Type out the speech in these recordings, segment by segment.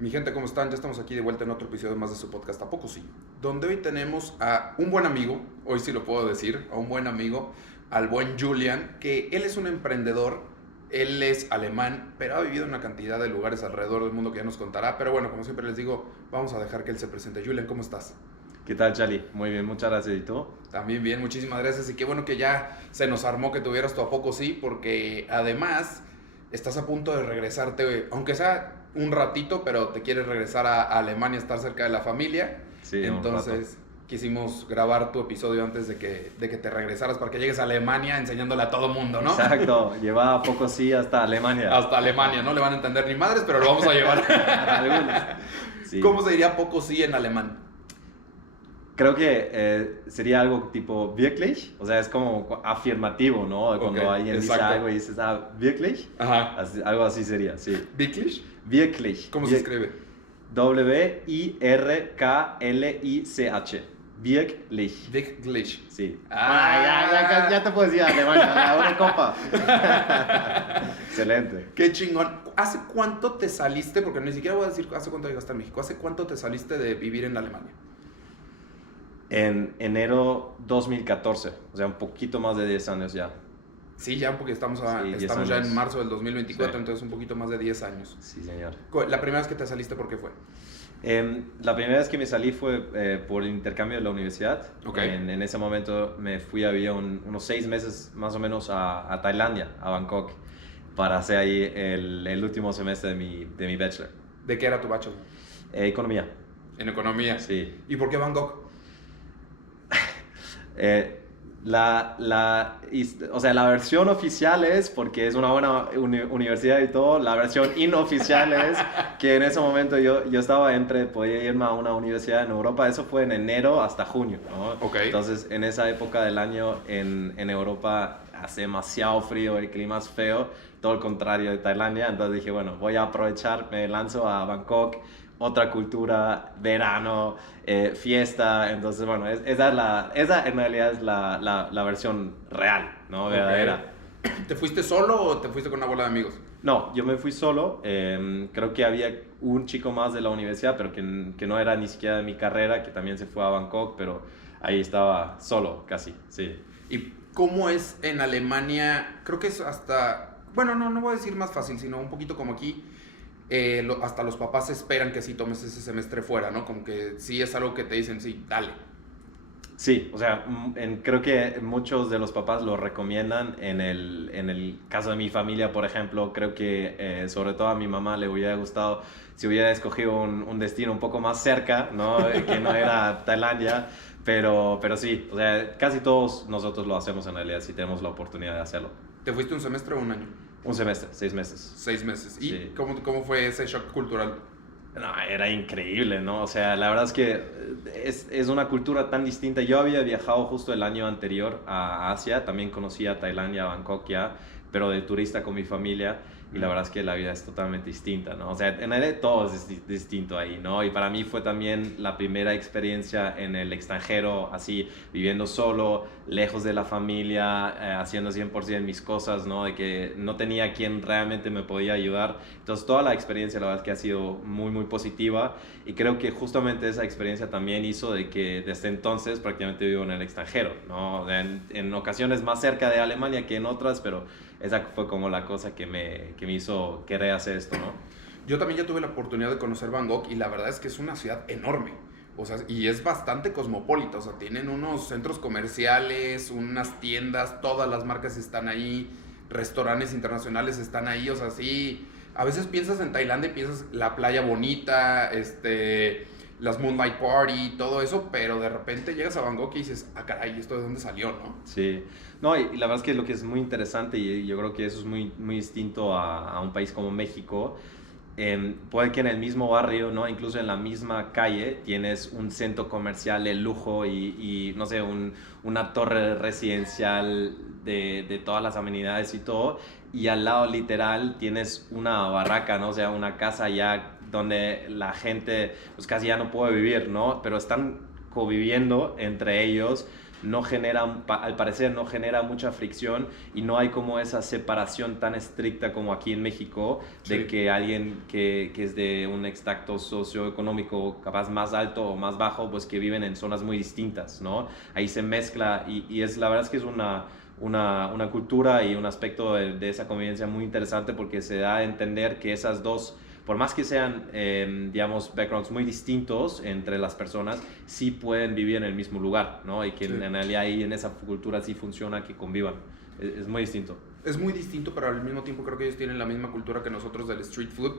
Mi gente, ¿cómo están? Ya estamos aquí de vuelta en otro episodio más de su podcast, ¿A poco sí? Donde hoy tenemos a un buen amigo, hoy sí lo puedo decir, a un buen amigo, al buen Julian, que él es un emprendedor, él es alemán, pero ha vivido en una cantidad de lugares alrededor del mundo que ya nos contará. Pero bueno, como siempre les digo, vamos a dejar que él se presente. Julian, ¿cómo estás? ¿Qué tal, Charlie? Muy bien, muchas gracias. ¿Y tú? También bien, muchísimas gracias. Y qué bueno que ya se nos armó que tuvieras tu ¿A poco sí? Porque además estás a punto de regresarte, aunque sea un ratito, pero te quieres regresar a Alemania, estar cerca de la familia. Sí, un rato. Entonces quisimos grabar tu episodio antes de que te regresaras para que llegues a Alemania enseñándole a todo mundo, ¿no? Exacto, lleva poco sí hasta Alemania. Hasta Alemania, no le van a entender ni madres, pero lo vamos a llevar. Algunos. Sí. ¿Cómo se diría poco sí en alemán? Creo que sería algo tipo wirklich, o sea, es como afirmativo, ¿no? Cuando Ok, alguien dice exacto. algo y dices, wirklich, Ajá. algo así sería, sí. ¿Wirklich? Wirklich. ¿Cómo se escribe? W-I-R-K-L-I-C-H. Wirklich. Wirklich. Sí. Ah. Ya te puedes ir a Alemania, a una copa. Excelente. Qué chingón. ¿Hace cuánto te saliste? Porque ni siquiera voy a decir hace cuánto llegaste a México. ¿Hace cuánto te saliste de vivir en Alemania? En enero 2014, o sea, un poquito más de 10 años ya. Sí, ya porque estamos, Sí, 10 estamos ya años. en marzo del 2024, Sí. entonces un poquito más de 10 años. Sí, señor. La primera vez que te saliste, ¿por qué fue? La primera vez que me salí fue por el intercambio de la universidad. Ok. En ese momento me fui a vivir unos 6 meses más o menos a Tailandia, a Bangkok, para hacer ahí el último semestre de mi bachelor. ¿De qué era tu bachelor? Economía. En economía. Sí. ¿Y por qué Bangkok? O sea, la versión oficial es porque es una buena universidad y todo. La versión inoficial es que en ese momento yo estaba podía irme a una universidad en Europa. Eso fue en enero hasta junio, ¿no? Ok. Entonces, en esa época del año en Europa hace demasiado frío, el clima es feo, todo el contrario de Tailandia. Entonces dije, bueno, voy a aprovechar, me lanzo a Bangkok. Otra cultura, verano, fiesta. Entonces, bueno, esa en realidad es la versión real, ¿no? Verdadera. ¿Te fuiste solo o te fuiste con una bola de amigos? No, yo me fui solo. Creo que había un chico más de la universidad, pero que no era ni siquiera de mi carrera, que también se fue a Bangkok, pero ahí estaba solo, casi, sí. ¿Y cómo es en Alemania? Creo que es hasta... Bueno, no voy a decir más fácil, sino un poquito como aquí. Hasta los papás esperan que sí tomes ese semestre fuera, ¿no? Como que sí es algo que te dicen, sí, dale. Sí, o sea, creo que muchos de los papás lo recomiendan. En el caso de mi familia, por ejemplo, creo que sobre todo a mi mamá le hubiera gustado si hubiera escogido un destino un poco más cerca, ¿no? Que no era Tailandia, pero sí, o sea, casi todos nosotros lo hacemos en realidad si tenemos la oportunidad de hacerlo. ¿Te fuiste un semestre o un año? Un semestre, 6 meses. 6 meses. ¿Y Sí. cómo fue ese shock cultural? No, era increíble, ¿no? O sea, la verdad es que es una cultura tan distinta. Yo había viajado justo el año anterior a Asia, también conocía Tailandia, Bangkok ya, pero de turista con mi familia, y la verdad es que la vida es totalmente distinta, ¿no? O sea, en realidad todo es distinto ahí, ¿no? Y para mí fue también la primera experiencia en el extranjero, así, viviendo solo, lejos de la familia, haciendo 100% mis cosas, ¿no? De que no tenía quien realmente me podía ayudar. Entonces, toda la experiencia, la verdad es que ha sido muy, muy positiva, y creo que justamente esa experiencia también hizo de que desde entonces prácticamente vivo en el extranjero, ¿no? O sea, en ocasiones más cerca de Alemania que en otras, pero esa fue como la cosa que me hizo querer hacer esto, ¿no? Yo también ya tuve la oportunidad de conocer Bangkok y la verdad es que es una ciudad enorme. O sea, y es bastante cosmopolita. O sea, tienen unos centros comerciales, unas tiendas, todas las marcas están ahí, restaurantes internacionales están ahí. O sea, sí, a veces piensas en Tailandia y piensas la playa bonita, las Moonlight Party, todo eso, pero de repente llegas a Bangkok y dices, ah, caray, ¿esto de dónde salió, no? Sí, no, y la verdad es que lo que es muy interesante, y yo creo que eso es muy, muy distinto a un país como México. Puede que en el mismo barrio, ¿no? Incluso en la misma calle tienes un centro comercial de lujo y no sé, una torre residencial de todas las amenidades y todo, y al lado literal tienes una barraca, ¿no? O sea, una casa ya donde la gente pues casi ya no puede vivir, ¿no? Pero están conviviendo entre ellos no genera, al parecer no genera mucha fricción y no hay como esa separación tan estricta como aquí en México, de que alguien que es de un extracto socioeconómico capaz más alto o más bajo, pues que viven en zonas muy distintas, ¿no? Ahí se mezcla y es, la verdad es que es una cultura y un aspecto de esa convivencia muy interesante, porque se da a entender que esas dos, por más que sean, digamos, backgrounds muy distintos entre las personas, sí pueden vivir en el mismo lugar, ¿no? Y que en realidad ahí en esa cultura sí funciona que convivan. Es muy distinto. Es muy distinto, pero al mismo tiempo creo que ellos tienen la misma cultura que nosotros del street food,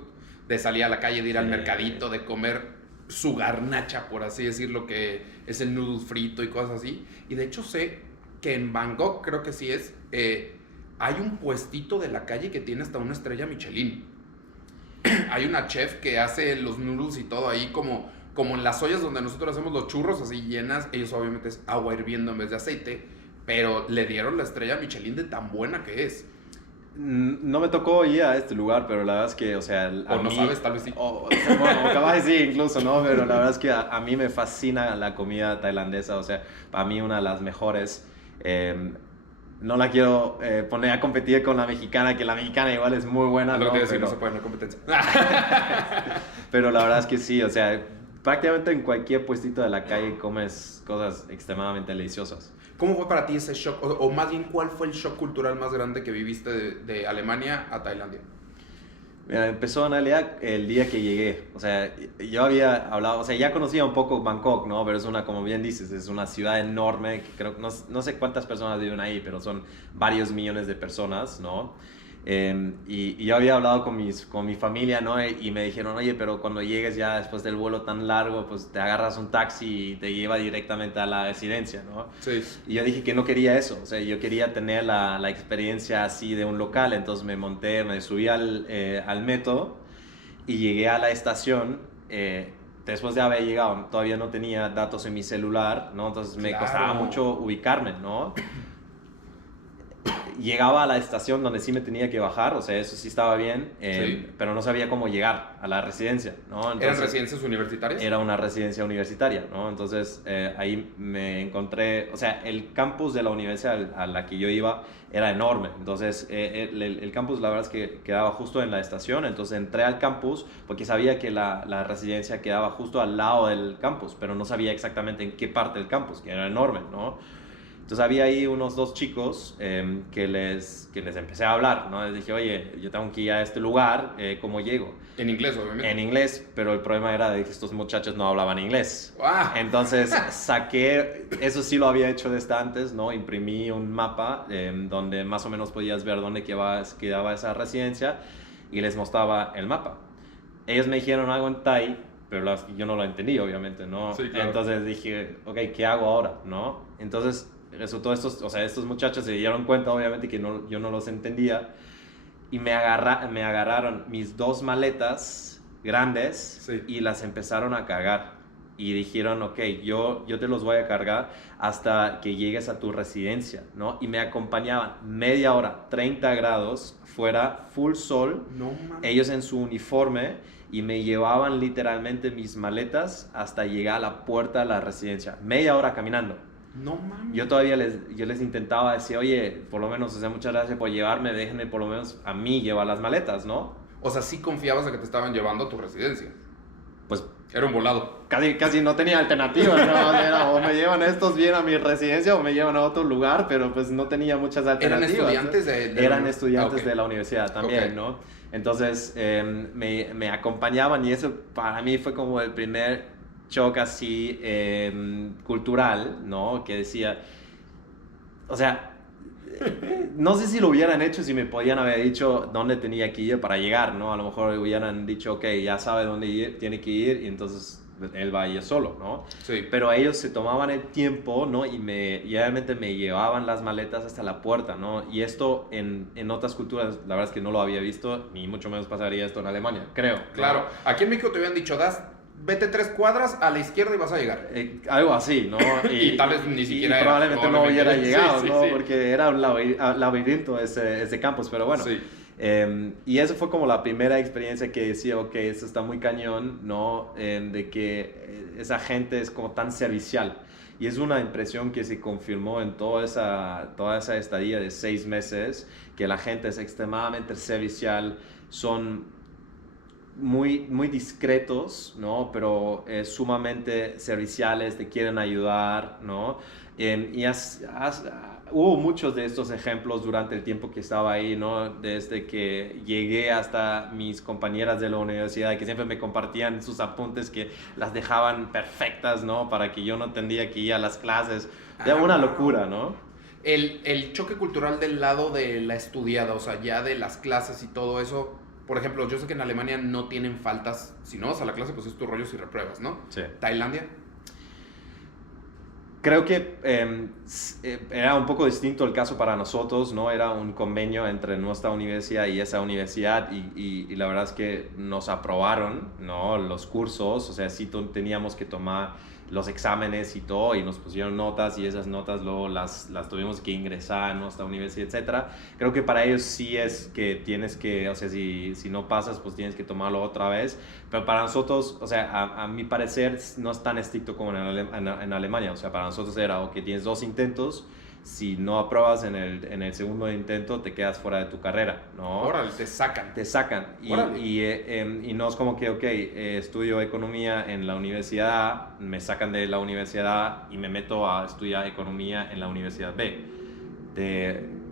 de salir a la calle, de ir al mercadito, de comer su garnacha, por así decirlo, que es el noodle frito y cosas así. Y de hecho sé que en Bangkok, creo que sí es, hay un puestito de la calle que tiene hasta una estrella Michelin. Hay una chef que hace los noodles y todo ahí como en las ollas donde nosotros hacemos los churros, así llenas. Ellos obviamente es agua hirviendo en vez de aceite, pero le dieron la estrella Michelin de tan buena que es. No me tocó ir a este lugar, pero la verdad es que, o sea... O no sabes, tal vez sí. Bueno, capaz sí, incluso, ¿no? Pero la verdad es que a mí me fascina la comida tailandesa, o sea, para mí una de las mejores. No la quiero poner a competir con la mexicana, que la mexicana igual es muy buena, ¿no? Lo que decir, pero... no se puede, no hay competencia. Pero la verdad es que sí, o sea, prácticamente en cualquier puestito de la calle comes cosas extremadamente deliciosas. ¿Cómo fue para ti ese shock? O más bien, ¿cuál fue el shock cultural más grande que viviste de Alemania a Tailandia? Mira, empezó en realidad el día que llegué. O sea, yo había hablado, o sea, ya conocía un poco Bangkok, ¿no? Pero es una, como bien dices, es una ciudad enorme, que creo, no sé cuántas personas viven ahí, pero son varios millones de personas, ¿no? Y yo había hablado con mi familia, ¿no? Y me dijeron, oye, pero cuando llegues ya después del vuelo tan largo, pues te agarras un taxi y te lleva directamente a la residencia, ¿no? Sí. Y yo dije que no quería eso, o sea, yo quería tener la experiencia así de un local. Entonces me subí al metro y llegué a la estación. Después de haber llegado, todavía no tenía datos en mi celular, ¿no? Entonces me costaba mucho ubicarme, ¿no? Llegaba a la estación donde sí me tenía que bajar, o sea, eso sí estaba bien, pero no sabía cómo llegar a la residencia, ¿no? Entonces, ¿eran residencias universitarias? Era una residencia universitaria, ¿no? Entonces ahí me encontré, o sea, el campus de la universidad a la que yo iba era enorme. Entonces el campus, la verdad es que quedaba justo en la estación. Entonces entré al campus porque sabía que la residencia quedaba justo al lado del campus, pero no sabía exactamente en qué parte del campus, que era enorme, ¿no? Entonces había ahí unos dos chicos que les empecé a hablar, ¿no? Les dije, oye, yo tengo que ir a este lugar, ¿cómo llego? En inglés, obviamente. En inglés, pero el problema era de que estos muchachos no hablaban inglés. ¡Ah! Entonces eso sí lo había hecho desde antes, ¿no? Imprimí un mapa donde más o menos podías ver dónde quedaba esa residencia y les mostraba el mapa. Ellos me dijeron algo en Thai, pero yo no lo entendí, obviamente, ¿no? Sí, claro. Entonces dije, ok, ¿qué hago ahora? ¿No? Entonces resultó estos muchachos se dieron cuenta, obviamente, que yo no los entendía, y me agarraron mis dos maletas grandes y las empezaron a cargar. Y dijeron, ok, yo te los voy a cargar hasta que llegues a tu residencia, ¿no? Y me acompañaban media hora, 30 grados, fuera, full sol, No, man. ellos en su uniforme, y me llevaban literalmente mis maletas hasta llegar a la puerta de la residencia. Media hora caminando. No mames. Yo todavía les intentaba decir, oye, por lo menos, o sea, muchas gracias por llevarme, déjenme por lo menos a mí llevar las maletas, ¿no? O sea, sí confiabas de que te estaban llevando a tu residencia. Pues Era un volado. casi no tenía alternativa, ¿no? Era, o me llevan estos bien a mi residencia o me llevan a otro lugar, pero pues no tenía muchas alternativas. ¿Eran estudiantes de Eran estudiantes okay. de la universidad también, Okay. ¿no? Entonces me acompañaban, y eso para mí fue como el primer shock así cultural, ¿no? Que decía, o sea, no sé si lo hubieran hecho si me podían haber dicho dónde tenía que ir para llegar, ¿no? A lo mejor hubieran dicho, ok, ya sabe dónde tiene que ir, y entonces él va a ir solo, ¿no? Sí. Pero ellos se tomaban el tiempo, ¿no? Y obviamente me llevaban las maletas hasta la puerta, ¿no? Y esto en otras culturas, la verdad es que no lo había visto, ni mucho menos pasaría esto en Alemania, creo, ¿no? Claro. Aquí en México te habían dicho, vete 3 cuadras a la izquierda y vas a llegar. Algo así, ¿no? Y tal vez ni siquiera y probablemente no hubiera llegado, sí, ¿no? sí. Porque era un laberinto ese campus, pero bueno. Sí. Y eso fue como la primera experiencia que decía, ok, esto está muy cañón, ¿no? De que esa gente es como tan servicial. Y es una impresión que se confirmó en toda esa estadía de 6 meses, que la gente es extremadamente servicial, son muy discretos, ¿no? Pero sumamente serviciales, te quieren ayudar, ¿no? Y hubo muchos de estos ejemplos durante el tiempo que estaba ahí, ¿no? Desde que llegué hasta mis compañeras de la universidad, que siempre me compartían sus apuntes, que las dejaban perfectas, ¿no? Para que yo no tendría que ir a las clases. Era una locura, ¿no? El choque cultural del lado de la estudiada, o sea, ya de las clases y todo eso. Por ejemplo, yo sé que en Alemania no tienen faltas. Si no vas a la clase, pues es tu rollo si repruebas, ¿no? Sí. ¿Tailandia? Creo que era un poco distinto el caso para nosotros, ¿no? Era un convenio entre nuestra universidad y esa universidad y la verdad es que nos aprobaron, ¿no? Los cursos, o sea, sí teníamos que tomar los exámenes y todo y nos pusieron notas y esas notas luego las tuvimos que ingresar a nuestra universidad, etcétera. Creo que para ellos sí es que tienes que, o sea, si no pasas, pues tienes que tomarlo otra vez. Pero para nosotros, o sea, a mi parecer no es tan estricto como en Alemania. O sea, para nosotros era, ok, tienes 2 intentos, si no apruebas en el segundo intento, te quedas fuera de tu carrera, ¿no? Órale, te sacan. Te sacan. Y no es como que, ok, estudio economía en la universidad A, me sacan de la universidad A y me meto a estudiar economía en la universidad B.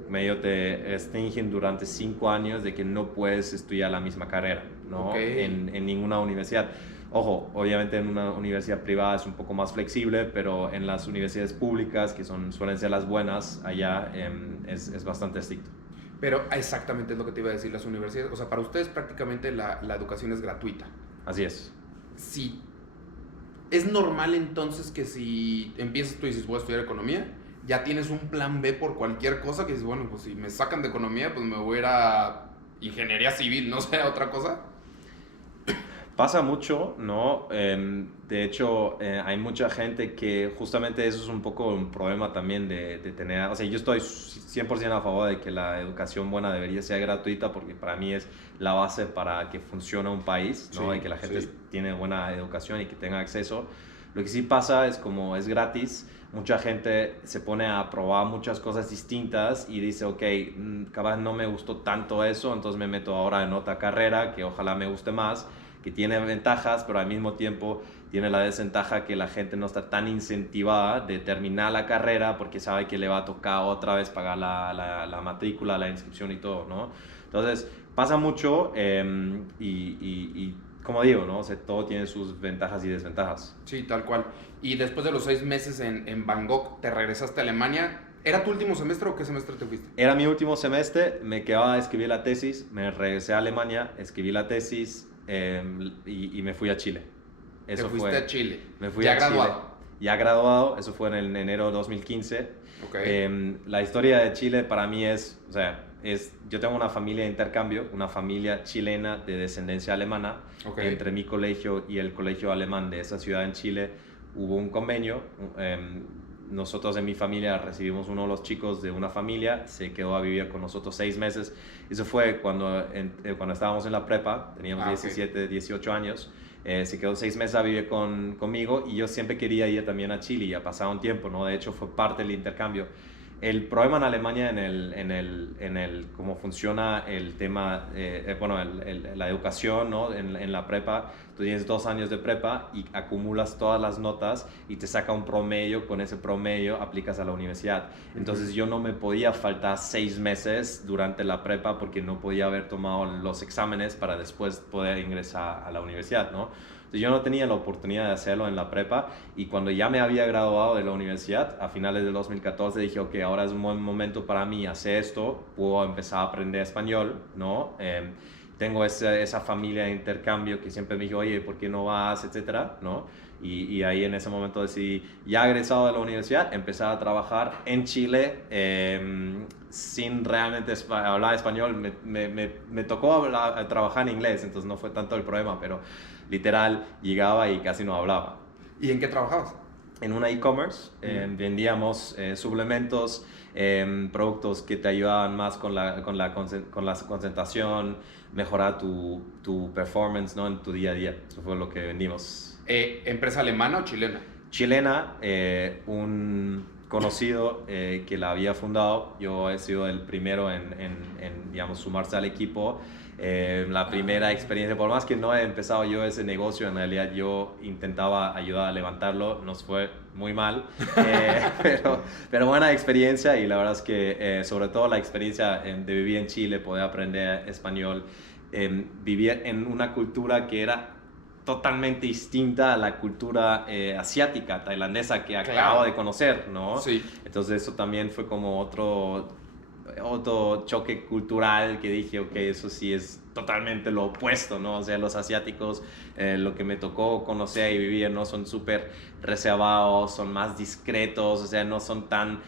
Medio te restringen durante 5 años de que no puedes estudiar la misma carrera, ¿no? Okay. En ninguna universidad. Ojo, obviamente en una universidad privada es un poco más flexible, pero en las universidades públicas, que suelen ser las buenas, allá es bastante estricto. Pero exactamente es lo que te iba a decir, las universidades, o sea, para ustedes prácticamente la educación es gratuita. Así es. Sí. ¿Es normal entonces que si empiezas tú y dices voy a estudiar economía, ya tienes un plan B por cualquier cosa que dices, bueno, pues si me sacan de economía, pues me voy a ir a ingeniería civil, no sé, otra cosa? Pasa mucho, ¿no? De hecho, hay mucha gente que justamente eso es un poco un problema también de tener... O sea, yo estoy 100% a favor de que la educación buena debería ser gratuita porque para mí es la base para que funcione un país, ¿no? Sí, y que la gente sí. tiene buena educación y que tenga acceso. Lo que sí pasa es como es gratis, mucha gente se pone a probar muchas cosas distintas y dice, ok, capaz no me gustó tanto eso, entonces me meto ahora en otra carrera que ojalá me guste más, que tiene ventajas, pero al mismo tiempo tiene la desventaja que la gente no está tan incentivada de terminar la carrera porque sabe que le va a tocar otra vez pagar la matrícula, la inscripción y todo, ¿no? Entonces, pasa mucho y como digo, ¿no? O sea, todo tiene sus ventajas y desventajas. Sí, tal cual. Y después de los 6 meses en Bangkok, te regresaste a Alemania. ¿Era tu último semestre o qué semestre te fuiste? Era mi último semestre, me quedaba a escribir la tesis, me regresé a Alemania, escribí la tesis y me fui a Chile. Te fuiste a Chile. Me fui ya a graduado. Chile. Ya graduado, eso fue en enero de 2015. Okay. La historia de Chile para mí es, o sea, yo tengo una familia de intercambio, una familia chilena de descendencia alemana. Okay. Entre mi colegio y el colegio alemán de esa ciudad en Chile hubo un convenio. Nosotros en mi familia recibimos uno de los chicos de una familia, se quedó a vivir con nosotros 6 meses. Eso fue cuando estábamos en la prepa, teníamos 17, 18 años. Se quedó 6 meses a vivir conmigo y yo siempre quería ir también a Chile y ha pasado un tiempo, ¿no? De hecho fue parte del intercambio. El problema en Alemania cómo funciona el tema, la educación, ¿no? En la prepa, tú tienes 2 años de prepa y acumulas todas las notas y te saca un promedio, con ese promedio aplicas a la universidad. Entonces yo no me podía faltar 6 meses durante la prepa porque no podía haber tomado los exámenes para después poder ingresar a la universidad, ¿no? Entonces yo no tenía la oportunidad de hacerlo en la prepa y cuando ya me había graduado de la universidad, a finales del 2014, dije, ok, ahora es un buen momento para mí hacer esto, puedo empezar a aprender español, ¿no? Tengo esa familia de intercambio que siempre me dijo, oye, ¿por qué no vas? Etcétera, ¿no? Y ahí en ese momento decidí, ya egresado de la universidad, empezar a trabajar en Chile sin realmente hablar español. Me tocó trabajar en inglés, entonces no fue tanto el problema, pero literal llegaba y casi no hablaba. ¿Y en qué trabajabas? en una e-commerce. Vendíamos suplementos, productos que te ayudaban más con la concentración, mejorar tu performance, ¿no? En tu día a día. Eso fue lo que vendimos. ¿Empresa alemana o chilena? Chilena, un conocido que la había fundado. Yo he sido el primero en digamos, sumarse al equipo. La primera experiencia, por más que no he empezado yo ese negocio, en realidad yo intentaba ayudar a levantarlo, nos fue muy mal, pero buena experiencia, y la verdad es que sobre todo la experiencia de vivir en Chile, poder aprender español, vivir en una cultura que era totalmente distinta a la cultura asiática, tailandesa, que acabo de conocer, ¿no? Sí. Entonces eso también fue como otro choque cultural, que dije, ok, eso sí es totalmente lo opuesto, ¿no? O sea, los asiáticos, lo que me tocó conocer y vivir, ¿no? Son súper reservados, son más discretos, o sea, no son tan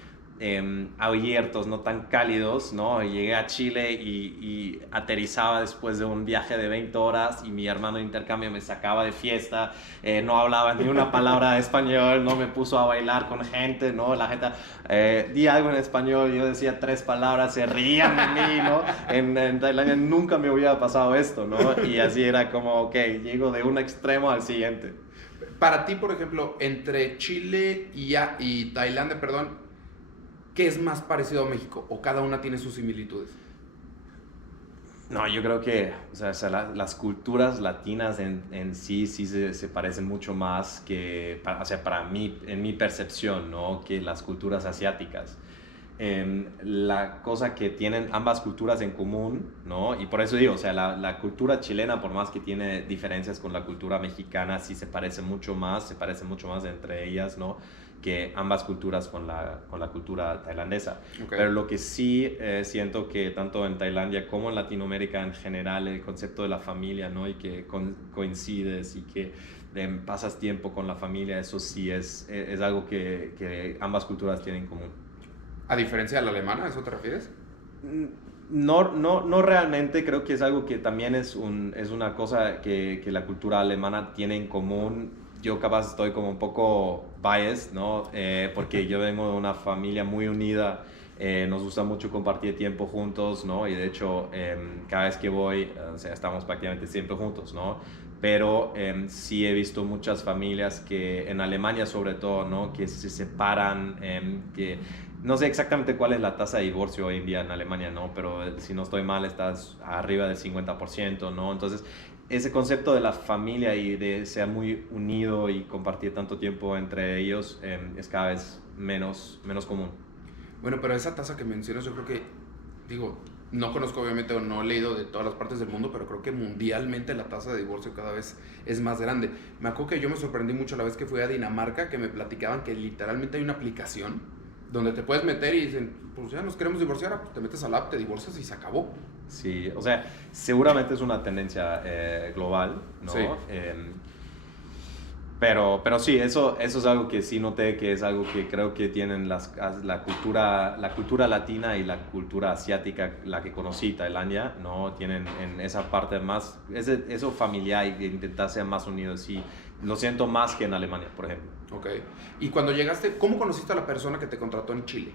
abiertos, no tan cálidos, ¿no? Llegué a Chile y aterrizaba después de un viaje de 20 horas y mi hermano de intercambio me sacaba de fiesta, no hablaba ni una palabra de español, no me puso a bailar con gente, ¿no? La gente, di algo en español, yo decía 3 palabras, se rían de mí, ¿no? En Tailandia nunca me hubiera pasado esto, ¿no? Y así era como, ok, llego de un extremo al siguiente. Para ti, por ejemplo, entre Chile y Tailandia, perdón, ¿qué es más parecido a México? ¿O cada una tiene sus similitudes? No, yo creo que o sea, las culturas latinas en sí se parecen mucho más que, o sea, para mí, en mi percepción, ¿no? Que las culturas asiáticas. La cosa que tienen ambas culturas en común, ¿no? Y por eso digo, o sea, la cultura chilena, por más que tiene diferencias con la cultura mexicana, sí se parece mucho más entre ellas, ¿no? Que ambas culturas con la cultura tailandesa. Okay. Pero lo que sí siento que tanto en Tailandia como en Latinoamérica en general, el concepto de la familia, ¿no? Y que coincides y que pasas tiempo con la familia, eso sí es algo que ambas culturas tienen en común. ¿A diferencia de la alemana, a eso te refieres? No realmente, creo que es algo que también es una cosa que la cultura alemana tiene en común. Yo capaz estoy como un poco biased, ¿no? Porque yo vengo de una familia muy unida, nos gusta mucho compartir tiempo juntos, ¿no? Y de hecho, cada vez que voy, o sea, estamos prácticamente siempre juntos, ¿no? Pero sí he visto muchas familias que en Alemania sobre todo, ¿no? Que se separan, que no sé exactamente cuál es la tasa de divorcio hoy en día en Alemania, ¿no? Pero si no estoy mal, estás arriba del 50%, ¿no? Entonces, ese concepto de la familia y de ser muy unido y compartir tanto tiempo entre ellos es cada vez menos común. Bueno, pero esa tasa que mencionas, yo creo que, digo, no conozco obviamente o no he leído de todas las partes del mundo, pero creo que mundialmente la tasa de divorcio cada vez es más grande. Me acuerdo que yo me sorprendí mucho la vez que fui a Dinamarca, que me platicaban que literalmente hay una aplicación donde te puedes meter y dicen, pues ya nos queremos divorciar, pues te metes al app, te divorcias y se acabó. Sí, o sea, seguramente es una tendencia global, ¿no? Sí. Pero sí, eso es algo que sí noté, que es algo que creo que tienen la cultura latina y la cultura asiática, la que conocí, Tailandia, ¿no? Tienen en esa parte más, eso familiar y de intentar ser más unidos, sí, lo siento más que en Alemania, por ejemplo. Ok. Y cuando llegaste, ¿cómo conociste a la persona que te contrató en Chile?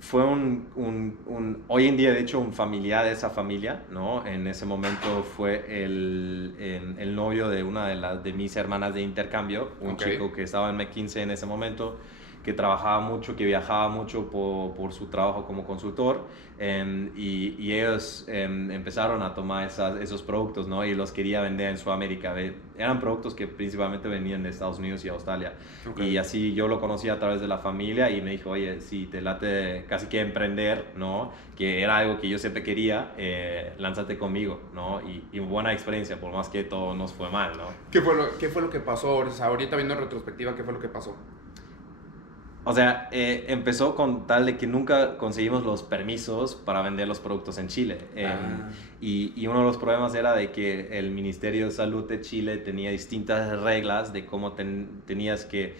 Fue hoy en día, de hecho, un familiar de esa familia, ¿no? En ese momento fue el novio de una de mis hermanas de intercambio, un chico que estaba en McKinsey en ese momento, que trabajaba mucho, que viajaba mucho por su trabajo como consultor, y ellos empezaron a tomar esos productos, ¿no? Y los quería vender en Sudamérica. Eran productos que principalmente venían de Estados Unidos y Australia. Okay. Y así yo lo conocí a través de la familia y me dijo, oye, si te late casi que emprender, ¿no? Que era algo que yo siempre quería, lánzate conmigo, ¿no? Y buena experiencia, por más que todo nos fue mal, ¿no? ¿Qué fue lo que pasó? O sea, ahorita viendo en retrospectiva, ¿qué fue lo que pasó? O sea, empezó con tal de que nunca conseguimos los permisos para vender los productos en Chile. Y uno de los problemas era de que el Ministerio de Salud de Chile tenía distintas reglas de cómo tenías que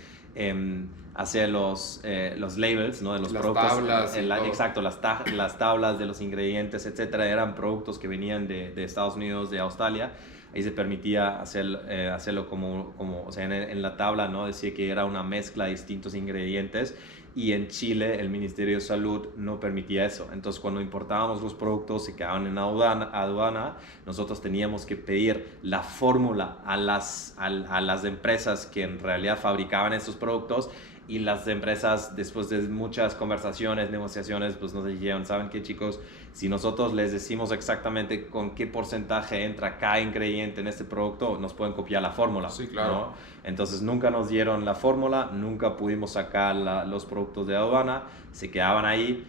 hacer los labels, ¿no? De los productos. Tablas exacto, las tablas de los ingredientes, etcétera. Eran productos que venían de Estados Unidos, de Australia. ahí se permitía hacerlo como, o sea, en la tabla, ¿no? Decía que era una mezcla de distintos ingredientes, y en Chile el Ministerio de Salud no permitía eso. Entonces, cuando importábamos los productos, se quedaban en aduana, nosotros teníamos que pedir la fórmula a las empresas que en realidad fabricaban estos productos, y las empresas, después de muchas conversaciones, negociaciones, pues nos dijeron, ¿saben qué, chicos? Si nosotros les decimos exactamente con qué porcentaje entra cada ingrediente en este producto, nos pueden copiar la fórmula. Sí, claro. ¿No? Entonces nunca nos dieron la fórmula, nunca pudimos sacar los productos de aduana, se quedaban ahí,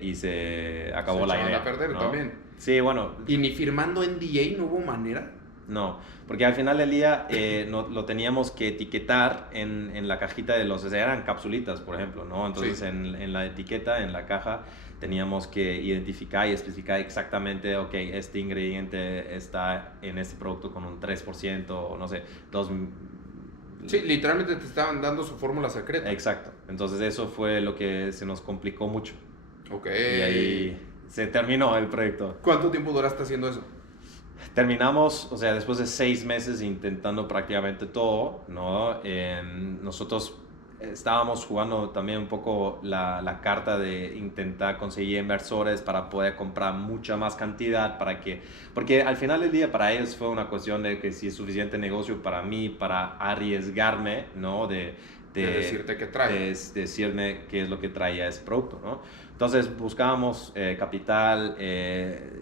y se acabó la idea. Se echaban a perder, ¿no? también. Sí, bueno. ¿Y ni firmando NDA no hubo manera? No, porque al final del día lo teníamos que etiquetar en la cajita de o sea, eran capsulitas, por ejemplo, ¿no? Entonces, sí, en la etiqueta, en la caja, teníamos que identificar y especificar exactamente, ok, este ingrediente está en este producto con un 3%, o no sé, 2... Sí, literalmente te estaban dando su fórmula secreta. Exacto. Entonces eso fue lo que se nos complicó mucho. Ok. Y ahí se terminó el proyecto. ¿Cuánto tiempo duraste haciendo eso? Terminamos, o sea, después de 6 meses intentando prácticamente todo, ¿no? Nosotros estábamos jugando también un poco la carta de intentar conseguir inversores para poder comprar mucha más cantidad, porque al final del día para ellos fue una cuestión de que si es suficiente negocio para mí, para arriesgarme, ¿no? De decirte qué trae. De decirme qué es lo que traía ese producto, ¿no? Entonces buscábamos capital,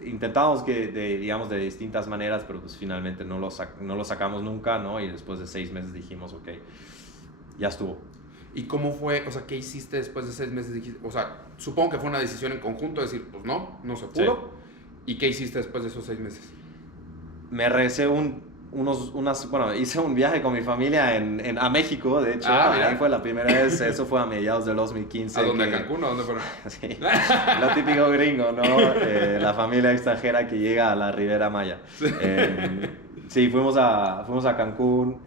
intentábamos digamos, de distintas maneras, pero pues finalmente no lo sacamos nunca, ¿no? Y después de 6 meses dijimos, ok, ya estuvo. ¿Y cómo fue? O sea, ¿qué hiciste después de 6 meses? O sea, supongo que fue una decisión en conjunto, decir, pues no se pudo. Sí. ¿Y qué hiciste después de esos 6 meses? Me regresé hice un viaje con mi familia a México, de hecho. Ahí fue la primera vez, eso fue a mediados del 2015. ¿A dónde? ¿A Cancún o dónde fueron? Sí, lo típico gringo, ¿no? La familia extranjera que llega a la Ribera Maya. Sí, fuimos a Cancún,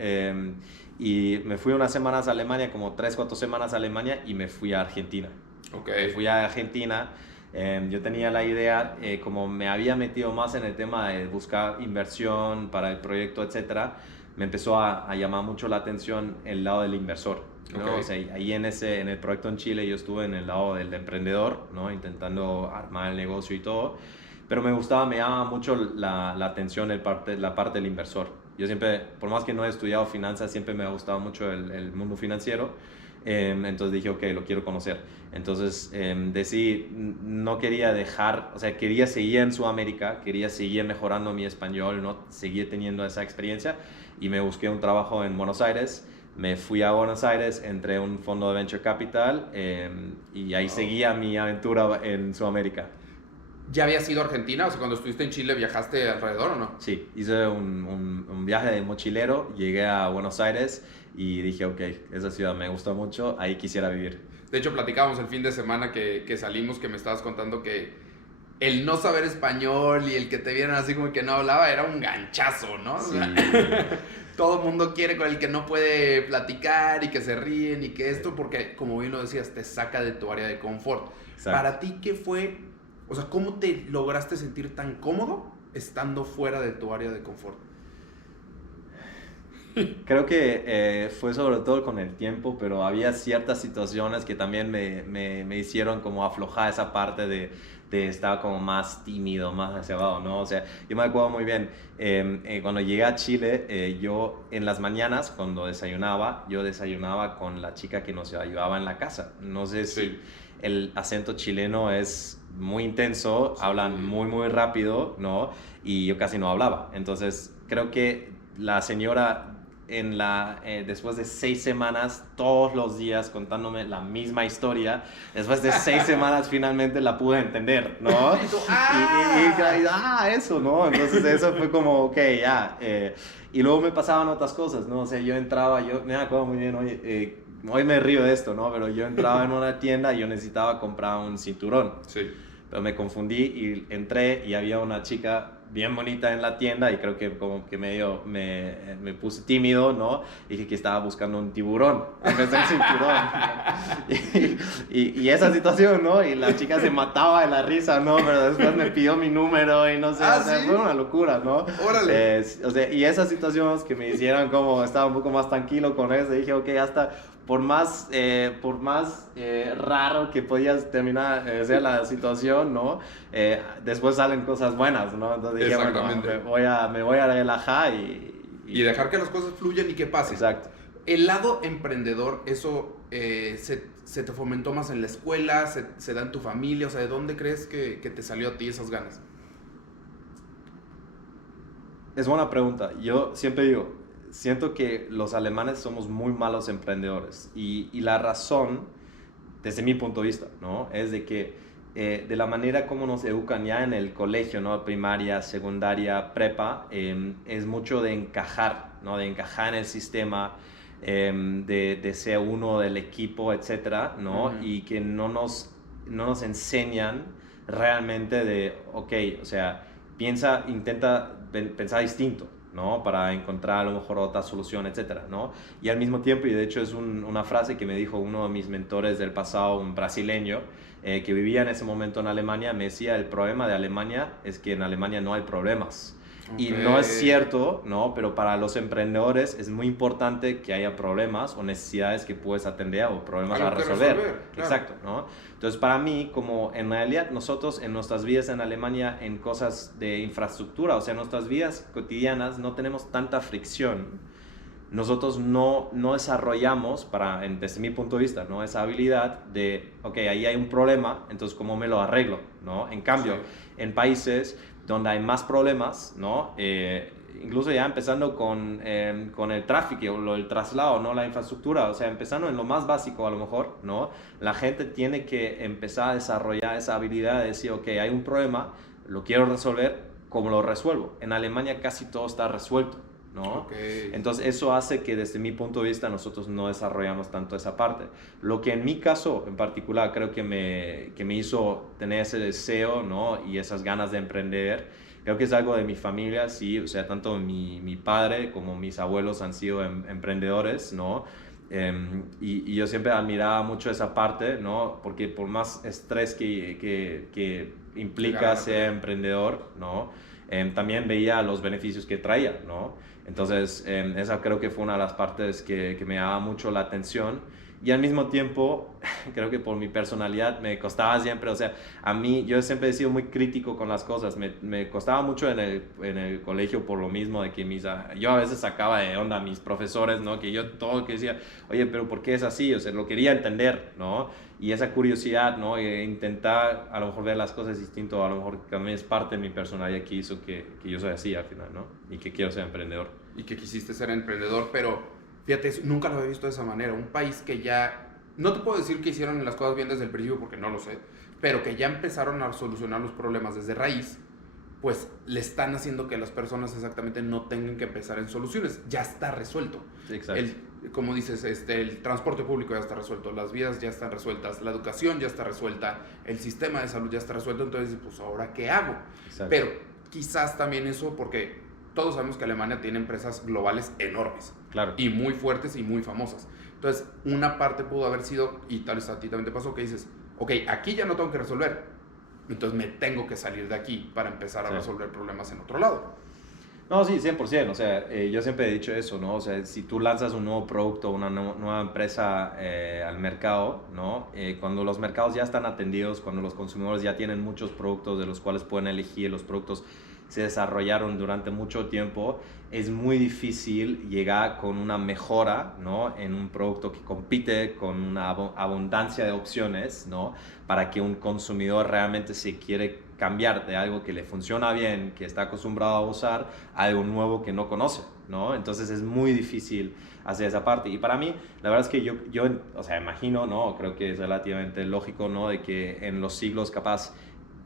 y me fui unas semanas a Alemania, como 3-4 semanas a Alemania, y me fui a Argentina. Okay. Me fui a Argentina. Yo tenía la idea, como me había metido más en el tema de buscar inversión para el proyecto, etcétera, me empezó a llamar mucho la atención el lado del inversor, ¿no? Okay. O sea, ahí en el proyecto en Chile yo estuve en el lado del emprendedor, ¿no? Intentando armar el negocio y todo, pero me llamaba mucho la atención la parte del inversor. Yo siempre, por más que no he estudiado finanzas, siempre me ha gustado mucho el mundo financiero. Entonces dije, ok, lo quiero conocer. Entonces decidí, no quería dejar, o sea, quería seguir en Sudamérica, quería seguir mejorando mi español, ¿no? Seguir teniendo esa experiencia, y me busqué un trabajo en Buenos Aires. Me fui a Buenos Aires, entré a un fondo de Venture Capital, y ahí seguía mi aventura en Sudamérica. ¿Ya habías ido a Argentina? O sea, cuando estuviste en Chile, ¿viajaste alrededor o no? Sí, hice un viaje de mochilero, llegué a Buenos Aires y dije, ok, esa ciudad me gusta mucho, ahí quisiera vivir. De hecho, platicábamos el fin de semana que salimos, que me estabas contando que el no saber español y el que te vieran así como que no hablaba era un ganchazo, ¿no? Sí. Todo el mundo quiere con el que no puede platicar y que se ríen y que esto, porque como bien lo decías, te saca de tu área de confort. Exacto. Para ti, ¿qué fue? O sea, ¿cómo te lograste sentir tan cómodo estando fuera de tu área de confort? Creo que fue sobre todo con el tiempo, pero había ciertas situaciones que también me hicieron como aflojar esa parte de estar como más tímido, más reservado, ¿no? O sea, yo me acuerdo muy bien, cuando llegué a Chile, yo en las mañanas, cuando desayunaba, yo desayunaba con la chica que nos ayudaba en la casa. No sé si el acento chileno es muy intenso, hablan muy rápido, ¿no? Y yo casi no hablaba. Entonces, creo que la señora después de 6 semanas, todos los días contándome la misma historia, después de 6 semanas finalmente la pude entender, ¿no? Eso, ¿no? Entonces eso fue como, ok, ya. Y luego me pasaban otras cosas, ¿no? O sea, yo me acuerdo muy bien, hoy me río de esto, ¿no? Pero yo entraba en una tienda y yo necesitaba comprar un cinturón. Sí. Pero me confundí y entré y había una chica bien bonita en la tienda y creo que como que medio me puse tímido, ¿no? Dije que estaba buscando un tiburón en vez del cinturón. Y esa situación, ¿no? Y la chica se mataba de la risa, ¿no? Pero después me pidió mi número y no sé, o sea, ¿sí? fue una locura, ¿no? Órale. O sea, y esas situaciones que me hicieran como estaba un poco más tranquilo con eso, dije, ok, hasta por más raro que podías terminar ser la situación, ¿no? Después salen cosas buenas, ¿no? Entonces dije, bueno, me voy a relajar y dejar que las cosas fluyan y que pasen. Exacto. El lado emprendedor, eso se te fomentó más en la escuela, se da en tu familia, o sea, ¿de dónde crees que te salió a ti esas ganas? Es buena pregunta. Yo siempre digo, siento que los alemanes somos muy malos emprendedores y la razón, desde mi punto de vista, ¿no? Es de que de la manera como nos educan ya en el colegio, ¿no? Primaria, secundaria, prepa, es mucho de encajar, ¿no? De encajar en el sistema, de ser uno del equipo, etcétera, ¿no? Y que no nos enseñan realmente de, ok, o sea, intenta pensar distinto, ¿no? Para encontrar a lo mejor otra solución, etcétera, ¿no? Y al mismo tiempo, y de hecho es una frase que me dijo uno de mis mentores del pasado, un brasileño, que vivía en ese momento en Alemania, me decía, el problema de Alemania es que en Alemania no hay problemas. Okay. Y no es cierto, ¿no? Pero para los emprendedores es muy importante que haya problemas o necesidades que puedes atender o problemas a resolver. Claro. Exacto, ¿no? Entonces, para mí, como en realidad nosotros en nuestras vidas en Alemania, en cosas de infraestructura, o sea, en nuestras vidas cotidianas no tenemos tanta fricción. Nosotros no desarrollamos, desde mi punto de vista, ¿no? Esa habilidad de, ok, ahí hay un problema, entonces, ¿cómo me lo arreglo? ¿No? En cambio, en países donde hay más problemas, ¿no? Incluso ya empezando con el tráfico o el traslado, ¿no? La infraestructura, o sea, empezando en lo más básico a lo mejor, ¿no? La gente tiene que empezar a desarrollar esa habilidad de decir, ok, hay un problema, lo quiero resolver, ¿cómo lo resuelvo? En Alemania casi todo está resuelto, ¿no? Okay. Entonces eso hace que desde mi punto de vista nosotros no desarrollamos tanto esa parte. Lo que en mi caso en particular creo que me hizo tener ese deseo, ¿no? Y esas ganas de emprender, creo que es algo de mi familia, sí, o sea, tanto mi padre como mis abuelos han sido emprendedores, ¿no? Y yo siempre admiraba mucho esa parte, ¿no? Porque por más estrés que implica ser emprendedor, ¿no? También veía los beneficios que traía, ¿no? Entonces, esa creo que fue una de las partes que me daba mucho la atención. Y al mismo tiempo, creo que por mi personalidad me costaba siempre, o sea, a mí, yo siempre he sido muy crítico con las cosas, me costaba mucho en el colegio por lo mismo de que yo a veces sacaba de onda a mis profesores, ¿no? Que yo todo que decía, oye, pero ¿por qué es así? O sea, lo quería entender, ¿no? Y esa curiosidad, ¿no? Intentar a lo mejor ver las cosas distinto, a lo mejor también es parte de mi personalidad que hizo que yo soy así al final, ¿no? Y que quiero ser emprendedor. Y que quisiste ser emprendedor, pero fíjate, nunca lo había visto de esa manera. Un país que ya, no te puedo decir que hicieron las cosas bien desde el principio porque no lo sé, pero que ya empezaron a solucionar los problemas desde raíz, pues le están haciendo que las personas exactamente no tengan que empezar en soluciones. Ya está resuelto. Exacto. Como dices, el transporte público ya está resuelto, las vías ya están resueltas, la educación ya está resuelta, el sistema de salud ya está resuelto, entonces, pues, ¿ahora qué hago? Exacto. Pero quizás también eso porque todos sabemos que Alemania tiene empresas globales enormes. Claro. Y muy fuertes y muy famosas. Entonces, una parte pudo haber sido, y tal vez a ti también te pasó, que dices, ok, aquí ya no tengo que resolver, entonces me tengo que salir de aquí para empezar a resolver problemas en otro lado. No, sí, 100%, o sea, yo siempre he dicho eso, ¿no? O sea, si tú lanzas un nuevo producto, una nueva empresa al mercado, ¿no? Cuando los mercados ya están atendidos, cuando los consumidores ya tienen muchos productos de los cuales pueden elegir, los productos se desarrollaron durante mucho tiempo, es muy difícil llegar con una mejora, ¿no? En un producto que compite con una abundancia de opciones, ¿no? Para que un consumidor realmente se quiere cambiar de algo que le funciona bien, que está acostumbrado a usar, a algo nuevo que no conoce, ¿no? Entonces es muy difícil hacer esa parte. Y para mí, la verdad es que yo o sea, imagino, ¿no? Creo que es relativamente lógico, ¿no? De que en los siglos capaz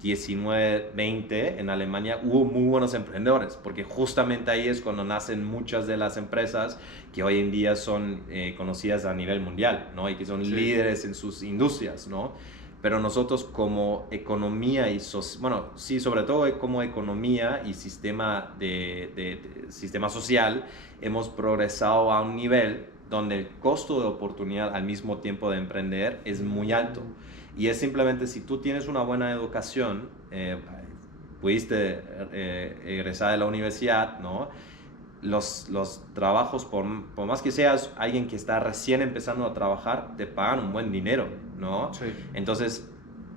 19, 20 en Alemania hubo muy buenos emprendedores, porque justamente ahí es cuando nacen muchas de las empresas que hoy en día son conocidas a nivel mundial, ¿no? Y que son líderes en sus industrias, ¿no? pero nosotros como economía y, bueno, sí, sobre todo como economía y sistema, sistema social, hemos progresado a un nivel donde el costo de oportunidad al mismo tiempo de emprender es muy alto. Y es simplemente si tú tienes una buena educación, pudiste egresar de la universidad, ¿no? Los trabajos, por más que seas alguien que está recién empezando a trabajar, te pagan un buen dinero, ¿no? Sí. Entonces,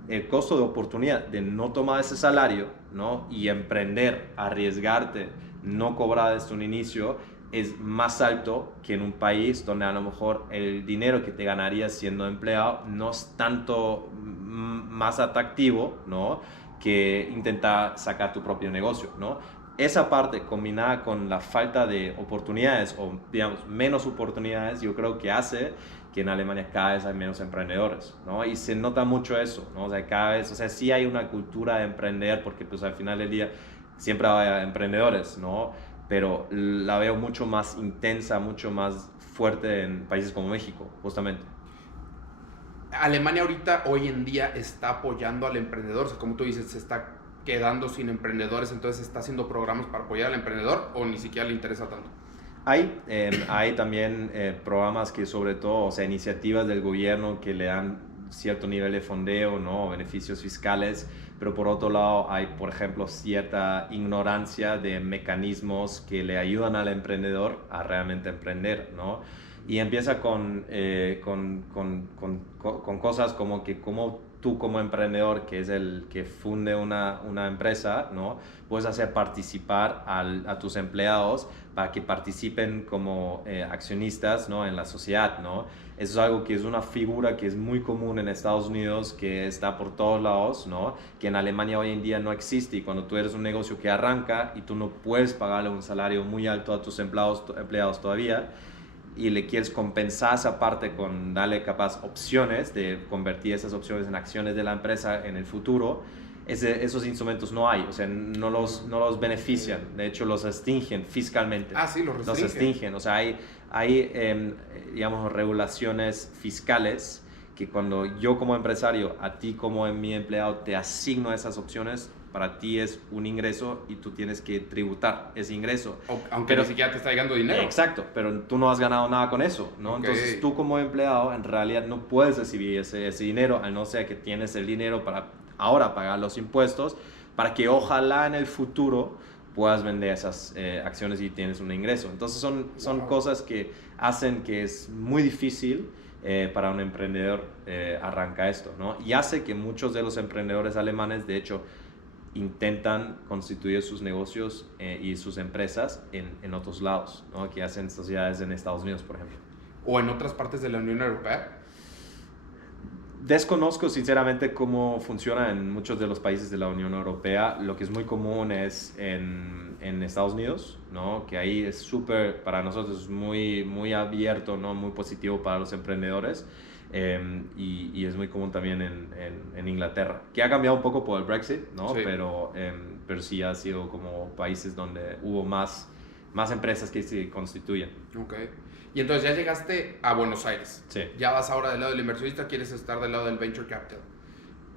el costo de oportunidad de no tomar ese salario, ¿no? Y emprender, arriesgarte, no cobrar desde un inicio, es más alto que en un país donde a lo mejor el dinero que te ganarías siendo empleado no es tanto más atractivo, ¿no? Que intentar sacar tu propio negocio, ¿no? Esa parte combinada con la falta de oportunidades o, digamos, menos oportunidades, yo creo que hace que en Alemania cada vez hay menos emprendedores, ¿no? Y se nota mucho eso, ¿no? O sea, cada vez, o sea, sí hay una cultura de emprender porque pues al final del día siempre hay emprendedores, ¿no? Pero la veo mucho más intensa, mucho más fuerte en países como México, justamente. Alemania ahorita, hoy en día, está apoyando al emprendedor. O sea, como tú dices, se está quedando sin emprendedores, entonces está haciendo programas para apoyar al emprendedor o ni siquiera le interesa tanto. Hay también programas que sobre todo, o sea, iniciativas del gobierno que le dan cierto nivel de fondeo, ¿no? Beneficios fiscales, pero por otro lado hay, por ejemplo, cierta ignorancia de mecanismos que le ayudan al emprendedor a realmente emprender, ¿no? Y empieza con cosas como que como tú como emprendedor, que es el que funde una empresa, ¿no? Puedes hacer participar a tus empleados para que participen como accionistas, ¿no? En la sociedad, ¿no? Eso es algo que es una figura que es muy común en Estados Unidos, que está por todos lados, ¿no? Que en Alemania hoy en día no existe. Y cuando tú eres un negocio que arranca y tú no puedes pagarle un salario muy alto a tus empleados todavía, y le quieres compensar esa parte con darle capaz opciones de convertir esas opciones en acciones de la empresa en el futuro, esos instrumentos no hay, o sea, no los benefician, de hecho los restringen fiscalmente. Ah, sí, los restringen, o sea, hay digamos, regulaciones fiscales que cuando yo como empresario, a ti como mi empleado, te asigno esas opciones, para ti es un ingreso y tú tienes que tributar ese ingreso. Aunque ni siquiera te está llegando dinero. Exacto, pero tú no has ganado nada con eso, ¿no? Okay. Entonces tú como empleado en realidad no puedes recibir ese dinero, al no ser que tienes el dinero para ahora pagar los impuestos, para que ojalá en el futuro puedas vender esas acciones y tienes un ingreso. Entonces son cosas que hacen que es muy difícil para un emprendedor arrancar esto, ¿no? Y hace que muchos de los emprendedores alemanes, de hecho, intentan constituir sus negocios y sus empresas en otros lados, ¿no? Que hacen sociedades en Estados Unidos, por ejemplo. ¿O en otras partes de la Unión Europea? Desconozco sinceramente cómo funciona en muchos de los países de la Unión Europea. Lo que es muy común es en Estados Unidos, ¿no? Que ahí es súper, para nosotros, muy, muy abierto, ¿no? Muy positivo para los emprendedores. Y es muy común también en Inglaterra, que ha cambiado un poco por el Brexit, ¿no? Sí. Pero sí ha sido como países donde hubo más empresas que se constituyen. Ok. Y entonces ya llegaste a Buenos Aires. Sí. Ya vas ahora del lado del inversionista, quieres estar del lado del venture capital.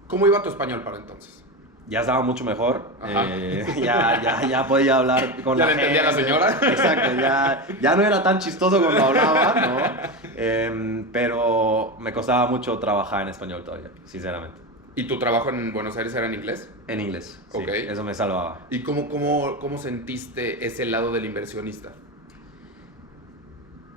¿Cómo iba tu español para entonces? Ya estaba mucho mejor, ya podía hablar con la gente. ¿Ya le entendía a la señora? Exacto, ya no era tan chistoso cuando hablaba, ¿no? Pero me costaba mucho trabajar en español todavía, sinceramente. ¿Y tu trabajo en Buenos Aires era en inglés? En inglés, sí, Ok. eso me salvaba. ¿Y cómo sentiste ese lado del inversionista?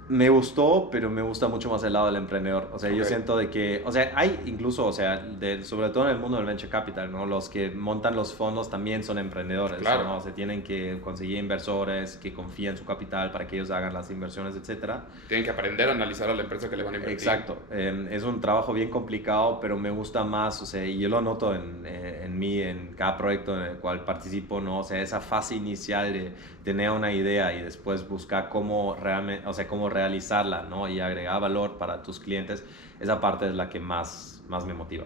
Me gustó, pero me gusta mucho más el lado del emprendedor. O sea, Okay. Yo siento de que, o sea, hay incluso, o sea, sobre todo en el mundo del venture capital, ¿no? Los que montan los fondos también son emprendedores, Claro. ¿no? O sea, tienen que conseguir inversores que confíen en su capital para que ellos hagan las inversiones, etcétera. Tienen que aprender a analizar a la empresa que le van a invertir. Exacto. Es un trabajo bien complicado, pero me gusta más, o sea, y yo lo noto en mí, en cada proyecto en el cual participo, ¿no? O sea, esa fase inicial de tener una idea y después buscar cómo realmente, o sea, cómo realizarla, ¿no? Y agregar valor para tus clientes, esa parte es la que más me motiva.